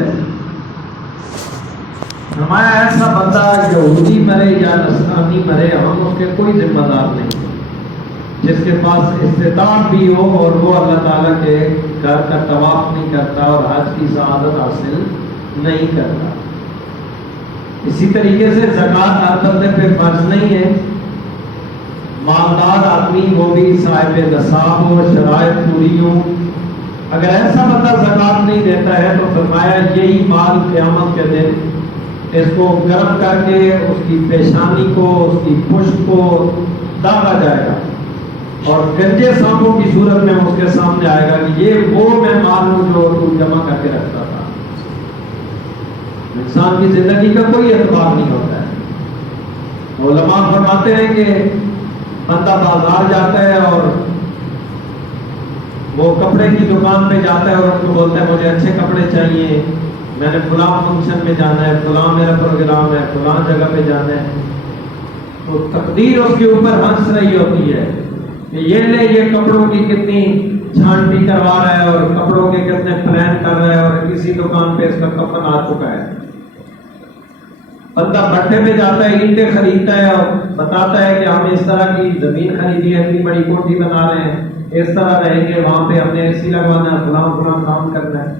ہے۔ فرمایا ایسا بندہ یہودی مرے یا نصرانی مرے ہم اس کے کوئی ذمہ دار نہیں، جس کے پاس استطاعت بھی ہو اور وہ اللہ تعالیٰ کے گھر کا طواف نہیں کرتا اور حج کی سعادت حاصل نہیں کرتا۔ اسی طریقے سے زکوٰۃ ہر بندے پہ فرض نہیں ہے، مالدار آدمی وہ بھی صاحب نصاب ہو، شرائط پوری ہو، اگر ایسا بندہ زکوٰۃ نہیں دیتا ہے تو فرمایا یہی مال قیامت کے دن اس کو گرم کر کے اس کی پیشانی کو، اس کی پشت کو داغا جائے گا اور گنجے سانپوں کی صورت میں اس کے سامنے آئے گا کہ یہ وہ میں مال ہوں جو تو جمع کر کے رکھتا تھا۔ انسان کی زندگی کا کوئی اعتبار نہیں ہوتا ہے۔ علماء فرماتے ہیں کہ بندہ بازار جاتا ہے اور وہ کپڑے کی دکان پہ جاتا ہے اور ان کو بولتا ہے مجھے اچھے کپڑے چاہیے، میں نے فلاں فنکشن میں جانا ہے، فلاں میرا پروگرام ہے، فلاں جگہ پہ جانا ہے، تو تقدیر اس کے اوپر ہنس رہی ہوتی ہے کہ یہ لے یہ کپڑوں کی کتنی چھانٹی کروا رہا ہے اور کپڑوں کے کتنے پلان کر رہا ہے اور کسی دکان پہ اس کا کفن آ چکا ہے۔ بندہ بھٹے پہ جاتا ہے، اینٹیں خریدتا ہے اور بتاتا ہے کہ ہم اس طرح کی زمین خریدی ہے، اتنی بڑی کوٹھی بنا رہے ہیں، اس طرح رہیں گے، وہاں پہ ہم نے اے سی لگوانا ہے، فلاں فلاں کام کرنا ہے،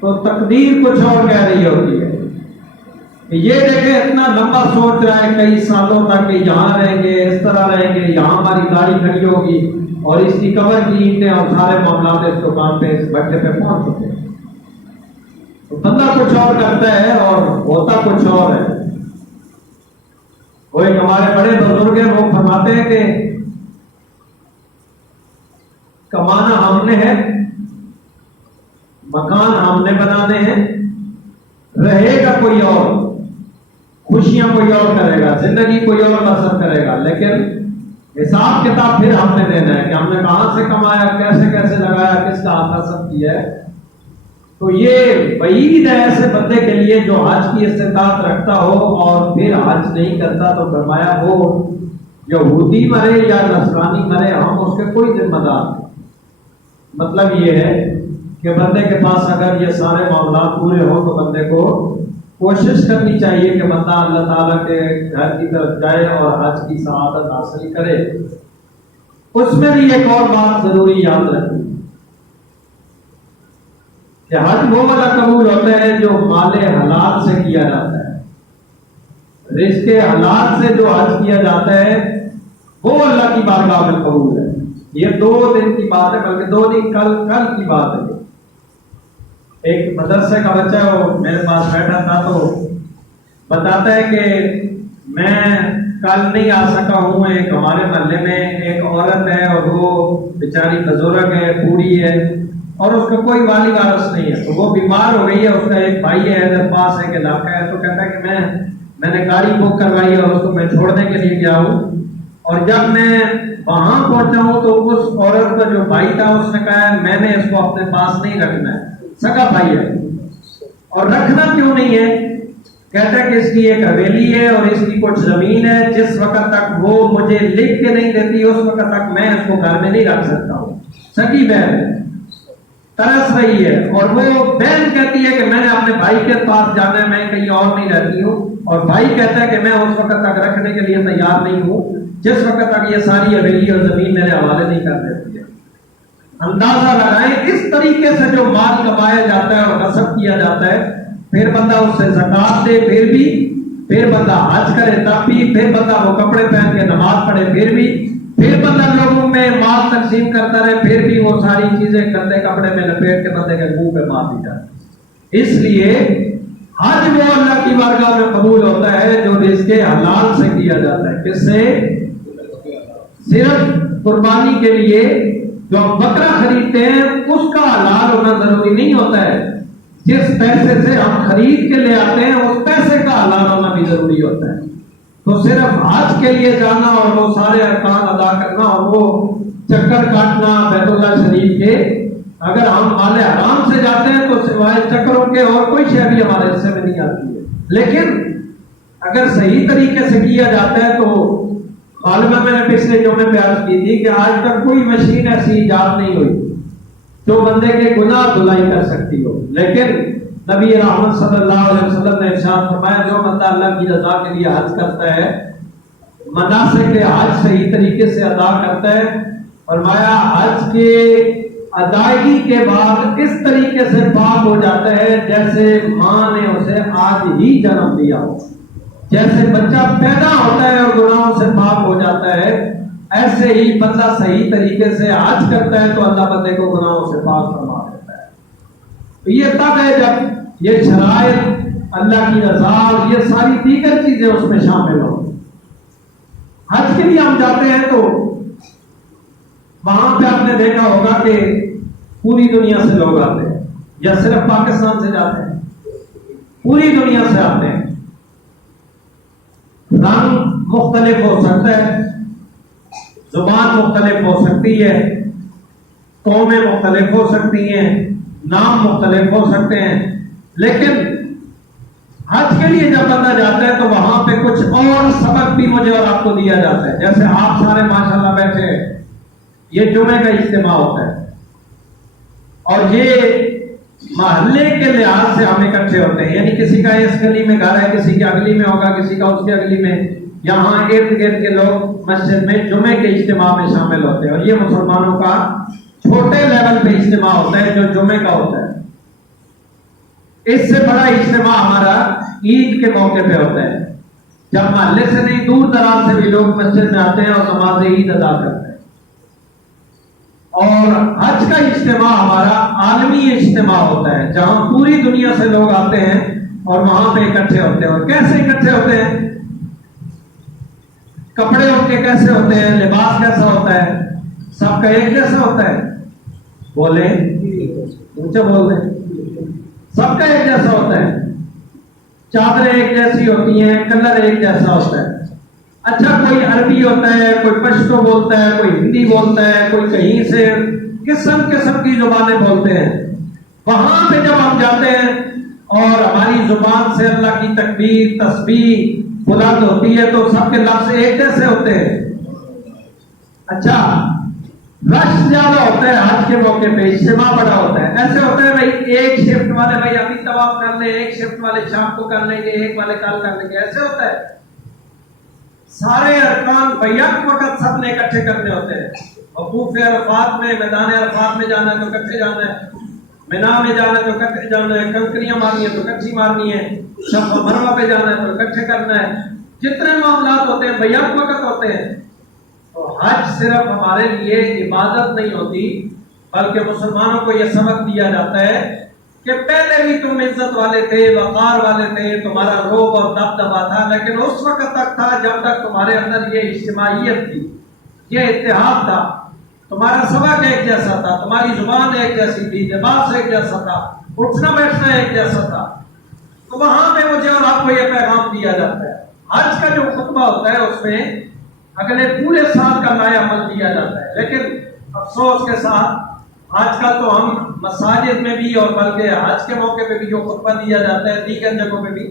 تو تقدیر کچھ اور کہہ رہی ہوتی ہے۔ یہ دیکھیں اتنا لمبا سوچ رہا ہے کئی سالوں تک کہ یہاں رہیں گے، اس طرح رہیں گے، یہاں ہماری گاڑی کھڑی ہوگی اور اس کی کور کی اینٹیں اور سارے معاملات اس دکان پہ اس بھٹے پہ پہنچ چکے ہیں۔ تو بندہ کچھ اور کرتا ہے اور ہوتا کچھ اور ہے۔ وہ ایک ہمارے بڑے بزرگ ہیں، وہ فرماتے ہیں کہ کمانا ہم نے ہے، مکان ہم نے بنانے ہیں، رہے گا کوئی اور، خوشیاں کوئی اور کرے گا، زندگی کوئی اور بسر کرے گا، لیکن حساب کتاب پھر ہم نے دینا ہے کہ ہم نے کہاں سے کمایا، کیسے کیسے لگایا، کس کا ہاتھ سب کیا ہے۔ تو یہ وعید ہے ایسے بندے کے لیے جو حج کی استطاعت رکھتا ہو اور پھر حج نہیں کرتا، تو فرمایا وہ یہودی مرے یا نصرانی مرے ہم اس کے کوئی ذمہ دار نہیں۔ مطلب یہ ہے کہ بندے کے پاس اگر یہ سارے معاملات پورے ہوں تو بندے کو کوشش کرنی چاہیے کہ بندہ اللہ تعالیٰ کے گھر کی طرف جائے اور حج کی سعادت حاصل کرے۔ اس میں بھی ایک اور بات ضروری یاد رکھنی کہ حج وہ والا قبول ہوتا ہے جو مال حلال سے کیا جاتا ہے، رزق حلال سے جو حج کیا جاتا ہے وہ اللہ کی بارگاہ میں قبول ہے۔ یہ 2 دن کی بات ہے، بلکہ 2 دن کل کی بات ہے۔ ایک مدرسے کا بچہ وہ میرے پاس بیٹھا تھا تو بتاتا ہے کہ میں کل نہیں آ سکا ہوں، ایک ہمارے محلے میں ایک عورت ہے اور وہ بیچاری بزرگ ہے، بوڑھی ہے اور اس کا کوئی والی وارث نہیں ہے، تو وہ بیمار ہو گئی ہے، اس کا ایک بھائی ہے ادھر پاس ایک علاقہ ہے، تو کہتا ہے کہ میں نے گاڑی بک کروائی اور اس کو میں چھوڑنے کے لیے گیا ہوں، اور جب میں وہاں پہنچا ہوں تو اس عورت کا جو بھائی تھا اس نے کہا ہے میں نے اس کو اپنے پاس نہیں رکھنا ہے، سگا بھائی ہے، اور رکھنا کیوں نہیں ہے؟ کہتا ہے کہ اس کی ایک حویلی ہے اور اس کی کچھ زمین ہے، جس وقت تک وہ مجھے لکھ کے نہیں دیتی اس وقت تک میں اس کو گھر میں نہیں رکھ سکتا ہوں۔ سگی بہن ترس رہی ہے اور وہ بہن کہتی ہے کہ میں نے اپنے بھائی کے پاس جانا ہے، میں کہیں اور نہیں رہتی ہوں، اور بھائی کہتا ہے کہ میں اس وقت تک رکھنے کے لیے تیار نہیں ہوں جس وقت تک یہ ساری حویلی اور زمین میرے حوالے نہیں کر دیتی ہے۔ اندازہ لگائیں اس طریقے سے جو مال کمایا جاتا ہے اور غصب کیا جاتا ہے، پھر بندہ اس سے زکوٰۃ دے پھر بندہ حج کرے تب بھی، پھر بندہ وہ کپڑے پہن کے نماز پڑھے پھر بندہ لوگوں میں مال تقسیم کرتا رہے، پھر بھی وہ ساری چیزیں گندے کپڑے میں لپیٹ کے بندے کے منہ پہ مار دی جاتی۔ اس لیے حج وہ اللہ کی بارگاہ میں قبول ہوتا ہے جو رزق حلال سے کیا جاتا ہے۔ کس سے؟ صرف قربانی کے لیے جو ہم بکرا خریدتے ہیں اس کا حلال ہونا ضروری نہیں ہوتا ہے، جس پیسے سے ہم خرید کے لے آتے ہیں اس پیسے کا حلال ہونا بھی ضروری ہوتا ہے۔ تو صرف حج کے لیے جانا اور وہ سارے ارکان ادا کرنا اور وہ چکر کاٹنا بیت اللہ شریف کے، اگر ہم مال حرام سے جاتے ہیں تو سوائے چکروں کے اور کوئی شے بھی ہمارے حصے میں نہیں آتی ہے، لیکن اگر صحیح طریقے سے کیا جاتا ہے تو غالباً میں نے پچھلے جمعے پہ عرض کی تھی کہ آج تک کوئی مشین ایسی ایجاد نہیں ہوئی جو بندے کے گناہ دھلائی کر سکتی ہو، لیکن نبی رحمت صلی اللہ علیہ وسلم نے ارشاد فرمایا جو بندہ اللہ کی رضا کے لیے حج کرتا ہے، مناسک حج صحیح طریقے سے ادا کرتا ہے، فرمایا حج کے ادائیگی کے بعد اس طریقے سے پاک ہو جاتا ہے جیسے ماں نے اسے آج ہی جنم دیا ہو۔ جیسے بچہ پیدا ہوتا ہے اور گناہوں سے پاک ہو جاتا ہے، ایسے ہی بندہ صحیح طریقے سے حج کرتا ہے تو اللہ بندے کو گناہوں سے پاک فرما دیتا ہے۔ تو یہ تب ہے جب یہ شرائط، اللہ کی رضا اور یہ ساری دیگر چیزیں اس میں شامل ہوں۔ حج کے لیے ہم جاتے ہیں تو وہاں پہ آپ نے دیکھا ہوگا کہ پوری دنیا سے لوگ آتے ہیں، یا صرف پاکستان سے جاتے ہیں؟ پوری دنیا سے آتے ہیں۔ رنگ مختلف ہو سکتا ہے، زبان مختلف ہو سکتی ہے، قومیں مختلف ہو سکتی ہیں، نام مختلف ہو سکتے ہیں، لیکن حج کے لیے جب بندہ جاتا ہے تو وہاں پہ کچھ اور سبق بھی مجھے اور آپ کو دیا جاتا ہے۔ جیسے آپ سارے ماشاءاللہ بیٹھے ہیں، یہ جمعے کا اجتماع ہوتا ہے اور یہ محلے کے لحاظ سے ہم اکٹھے ہوتے ہیں، یعنی کسی کا اس گلی میں گھر ہے، کسی کے اگلی میں ہوگا، کسی کا اس کے اگلی میں، یہاں ارد گرد کے لوگ مسجد میں جمعے کے اجتماع میں شامل ہوتے ہیں، اور یہ مسلمانوں کا چھوٹے لیول پہ اجتماع ہوتا ہے جو جمعے کا ہوتا ہے۔ اس سے بڑا اجتماع ہمارا عید کے موقع پہ ہوتا ہے، جب محلے سے نہیں دور دراز سے بھی لوگ مسجد میں آتے ہیں اور نماز عید ادا کرتے ہیں۔ اور حج کا اجتماع ہمارا عالمی اجتماع ہوتا ہے جہاں پوری دنیا سے لوگ آتے ہیں اور وہاں پہ اکٹھے ہوتے ہیں۔ اور کیسے اکٹھے ہوتے ہیں؟ کپڑے ان کے کیسے ہوتے ہیں، لباس کیسا ہوتا ہے؟ سب کا ایک جیسا ہوتا ہے؟ بولیں اونچا بول دیں، سب کا ایک جیسا ہوتا ہے؟ چادریں ایک جیسی ہوتی ہیں، کلر ایک جیسا ہوتا ہے؟ اچھا، کوئی عربی ہوتا ہے، کوئی پشتو بولتا ہے، کوئی ہندی بولتا ہے، کوئی کہیں سے قسم قسم کی زبانیں بولتے ہیں۔ وہاں پہ جب ہم جاتے ہیں اور ہماری زبان سے اللہ کی تکبیر تسبیح بلند ہوتی ہے تو سب کے لفظ ایک جیسے ہوتے ہیں؟ اچھا، رش زیادہ ہوتا ہے حج کے موقع پہ، اجتماع بڑا ہوتا ہے، ایسے ہوتا ہے بھائی ایک شفٹ والے بھائی ابھی طواف کر لیں، ایک شفٹ والے شام کو کر لیں گے، ایک والے کل کر لیں گے، ایسے ہوتا ہے؟ سارے ارکان بیک وقت سب نے اکٹھے کرنے ہوتے ہیں۔ وقوف عرفات میں، میدان عرفات میں جانا ہے تو اکٹھے جانا ہے، مینا میں جانا ہے تو اکٹھے جانا ہے، کنکریاں مارنی ہے تو اکٹھی مارنی ہے، صفا مروہ پہ جانا ہے تو اکٹھے کرنا ہے، جتنے معاملات ہوتے ہیں بیک وقت ہوتے ہیں۔ تو حج صرف ہمارے لیے عبادت نہیں ہوتی، بلکہ مسلمانوں کو یہ سبق دیا جاتا ہے کہ پہلے بھی تم عزت والے تھے، وقار والے تھے، تمہارا روب اور دبدبا تھا، لیکن اس وقت تک تھا جب تک تمہارے اندر یہ اجتماعیت تھی، یہ اتحاد تھا، تمہارا سبق ایک جیسا تھا، تمہاری زبان ایک جیسی تھی، لباس ایک جیسا تھا، اٹھنا بیٹھنا ایک جیسا تھا۔ تو وہاں پہ مجھے اور آپ کو یہ پیغام دیا جاتا ہے۔ حج کا جو خطبہ ہوتا ہے اس میں اگلے پورے سال کا نیا عمل دیا جاتا ہے، لیکن افسوس کے ساتھ آج کل تو ہم مساجد میں بھی اور بلکہ حج کے موقع پہ بھی جو خطبہ دیا جاتا ہے دیگر جگہوں پہ بھی،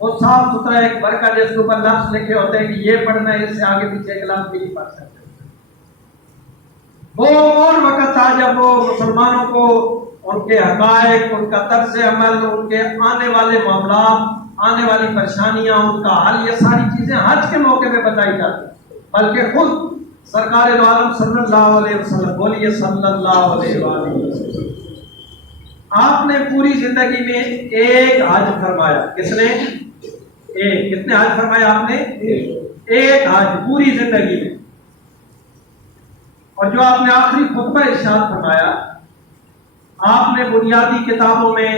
وہ صاف ستھرا ایک برقع جس کے اوپر لفظ لکھے ہوتے ہیں کہ یہ پڑھنا ہے، اس سے آگے پیچھے ایک لفظ بھی نہیں پڑھ سکتے۔ وہ اور وقت تھا جب وہ مسلمانوں کو ان کے حقائق، ان کا طرز عمل، ان کے آنے والے معاملات، آنے والی پریشانیاں، ان کا حل، یہ ساری چیزیں حج کے موقع پہ بتائی جاتی، بلکہ خود سرکار دو عالم صلی اللہ علیہ وسلم، بولیے صلی اللہ علیہ وسلم، آپ نے پوری زندگی میں ایک حج فرمایا۔ کس نے؟ ایک۔ کتنے حج فرمایا آپ نے؟ ایک حج پوری زندگی میں۔ اور جو آپ نے آخری خطبہ ارشاد فرمایا، آپ نے بنیادی کتابوں میں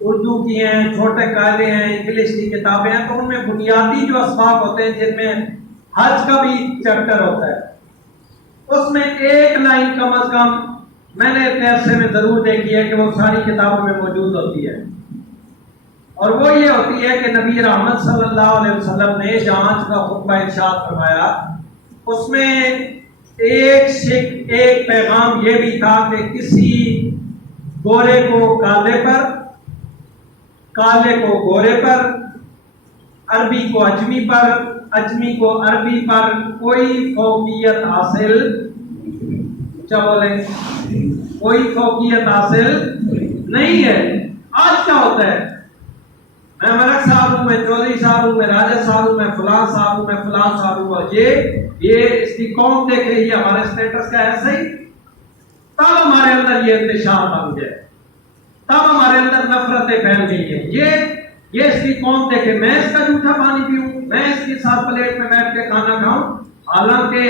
اردو کی ہیں، چھوٹے قاعدے ہیں، انگلش کی کتابیں ہیں، تو ان میں بنیادی جو اسباق ہوتے ہیں جن میں حج کا بھی چیپٹر ہوتا ہے، اس میں ایک لائن کم از کم میں نے اتنے عرصے میں ضرور دیکھی ہے کہ وہ ساری کتابوں میں موجود ہوتی ہے، اور وہ یہ ہوتی ہے کہ نبی رحمت صلی اللہ علیہ وسلم نے جہاں حج کا خطبہ ارشاد فرمایا، اس میں ایک پیغام یہ بھی تھا کہ کسی گورے کو کالے پر، کالے کو گورے پر، عربی کو اجمی پر، اجمی کو عربی پر کوئی فوقیت حاصل، کیا بولیں، کوئی فوقیت حاصل نہیں ہے۔ آج کا میں چودھری صاحب ہوں، میں راجہ صاحب ہوں، میں فلاں صاحب ہوں، میں فلاں صاحب ہوں، اور یہ اس کی قوم دیکھ رہی ہے ہمارے اسٹیٹس کا ایسا ہی، تب ہمارے اندر یہ انتشار بن گیا، تب ہمارے اندر نفرتیں پھیل گئی ہیں۔ یہ اس کی قوم دیکھے، میں اس کا جھوٹا پانی پیوں، میں اس کے ساتھ پلیٹ میں بیٹھ کے کھانا کھاؤں، حالانکہ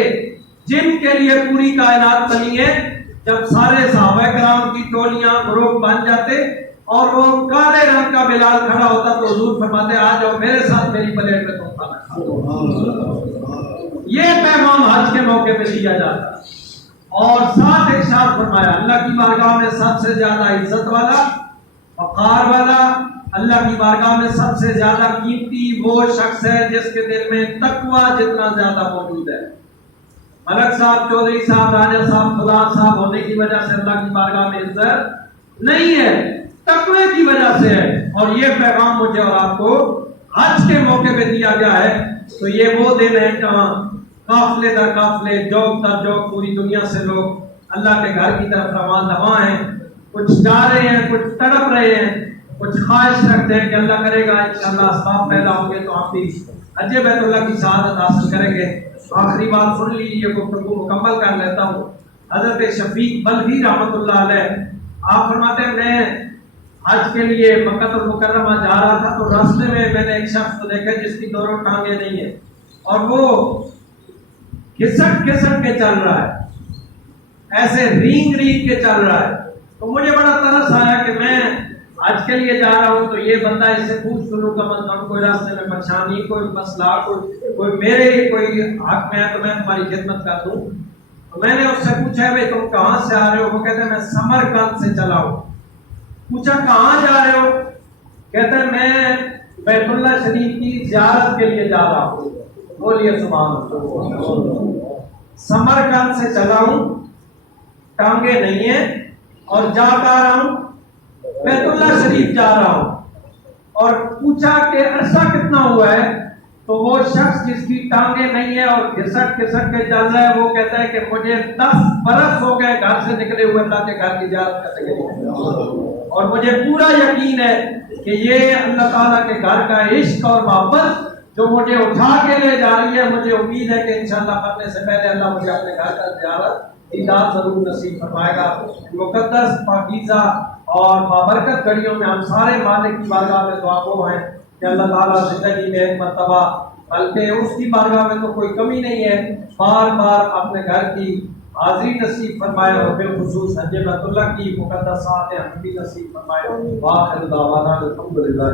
جن کے لیے پوری کائنات بنی ہے، جب سارے صحابہ کرام کی ٹولیاں گروپ بن جاتے اور وہ کالے رنگ کا بلال کھڑا ہوتا تو حضور فرماتے آ جاؤ میرے ساتھ میری پلیٹ میں تم کھانا کھاؤ۔ یہ پیغام حج کے موقع پہ دیا جاتا ہے، اور ساتھ ارشاد فرمایا اللہ کی بارگاہ میں سب سے زیادہ عزت والا، وقار والا، اللہ کی بارگاہ میں سب سے زیادہ قیمتی وہ شخص ہے جس کے دل میں تقوی جتنا زیادہ موجود ہے۔ ملک صاحب، چودھری صاحب، راجہ صاحب، فلاں صاحب ہونے کی وجہ سے اللہ کی بارگاہ میں عزت نہیں ہے، تقوی کی وجہ سے ہے۔ اور یہ پیغام مجھے اور آپ کو حج کے موقع پہ دیا گیا ہے۔ تو یہ وہ دن ہے جہاں قافلے در قافلے، جوک در جوک پوری دنیا سے لوگ اللہ کے گھر کی طرف رواں دواں ہیں، کچھ جا رہے ہیں، کچھ تڑپ رہے ہیں، کچھ خواہش رکھتے ہیں کہ اللہ کرے گا انشاءاللہ اسباب پیدا ہوں گے تو ہم بھی حج بیت اللہ کی شہادت حاصل کریں گے۔ آخری بات سن لی، یہ گفتگو مکمل کر لیتا ہوں۔ حضرت شفیق بلخی رحمۃ اللہ علیہ آپ فرماتے ہیں میں حج کے لیے مکہ المکرمہ جا رہا تھا تو راستے میں نے ایک شخص کو دیکھا جس کی دونوں ٹانگیں نہیں ہیں اور وہ کھسٹ کھسٹ کے چل رہا ہے، ایسے رینگ رینگ کے چل رہا ہے۔ تو مجھے بڑا ترس آیا کہ میں حج کے لیے جا رہا ہوں تو یہ بندہ اس سے پوچھ لوں کم از کم کوئی راستے میں پریشانی، کوئی مسئلہ، کوئی میرے کوئی حق میں ہے تو میں تمہاری خدمت کر دوں۔ تو میں نے اس سے پوچھا بھائی تم کہاں سے آ رہے ہو؟ وہ کہتے ہیں میں سمرقند سے چلا ہوں۔ پوچھا کہاں جا رہے ہو؟ کہتے ہیں میں بیت اللہ شریف کی زیارت کے لیے جا رہا ہوں۔ بولیے سبحان اللہ۔ سمرقند سے چلا ہوں، ٹانگیں نہیں ہیں، اور جا کر رہا ہوں بیت اللہ شریف جا رہا ہوں۔ اور پوچھا کہ عرصہ کتنا ہوا ہے؟ تو وہ شخص جس کی ٹانگیں نہیں ہے اور گھسٹ گھسٹ کے چل رہا ہے وہ کہتا ہے کہ مجھے 10 برس ہو گئے گھر سے نکلے ہوئے، اللہ کے گھر کی زیارت کرنے کے لیے، اور مجھے پورا یقین ہے کہ یہ اللہ تعالیٰ کے گھر کا عشق اور محبت جو مجھے اٹھا کے لے جا رہی ہے، مجھے امید ہے کہ انشاءاللہ مرنے سے پہلے اللہ مجھے اپنے گھر کا زیارت دیدار ضرور نصیب فرمائے گا۔ مقدس، پاکیزہ اور بابرکت گھڑیوں میں ہم سارے مالک کی بارگاہ میں دعا گو ہیں کہ اللہ تعالیٰ زندگی میں ایک مرتبہ، بلکہ اس کی بارگاہ میں تو کوئی کمی نہیں ہے، بار بار اپنے گھر کی حاضری نصیب فرمائے، اور بالخصوص حج بیت اللہ کی مقدس ساعتیں ہم بھی نصیب فرمائے۔ وآخر دعوانا الحمدللہ۔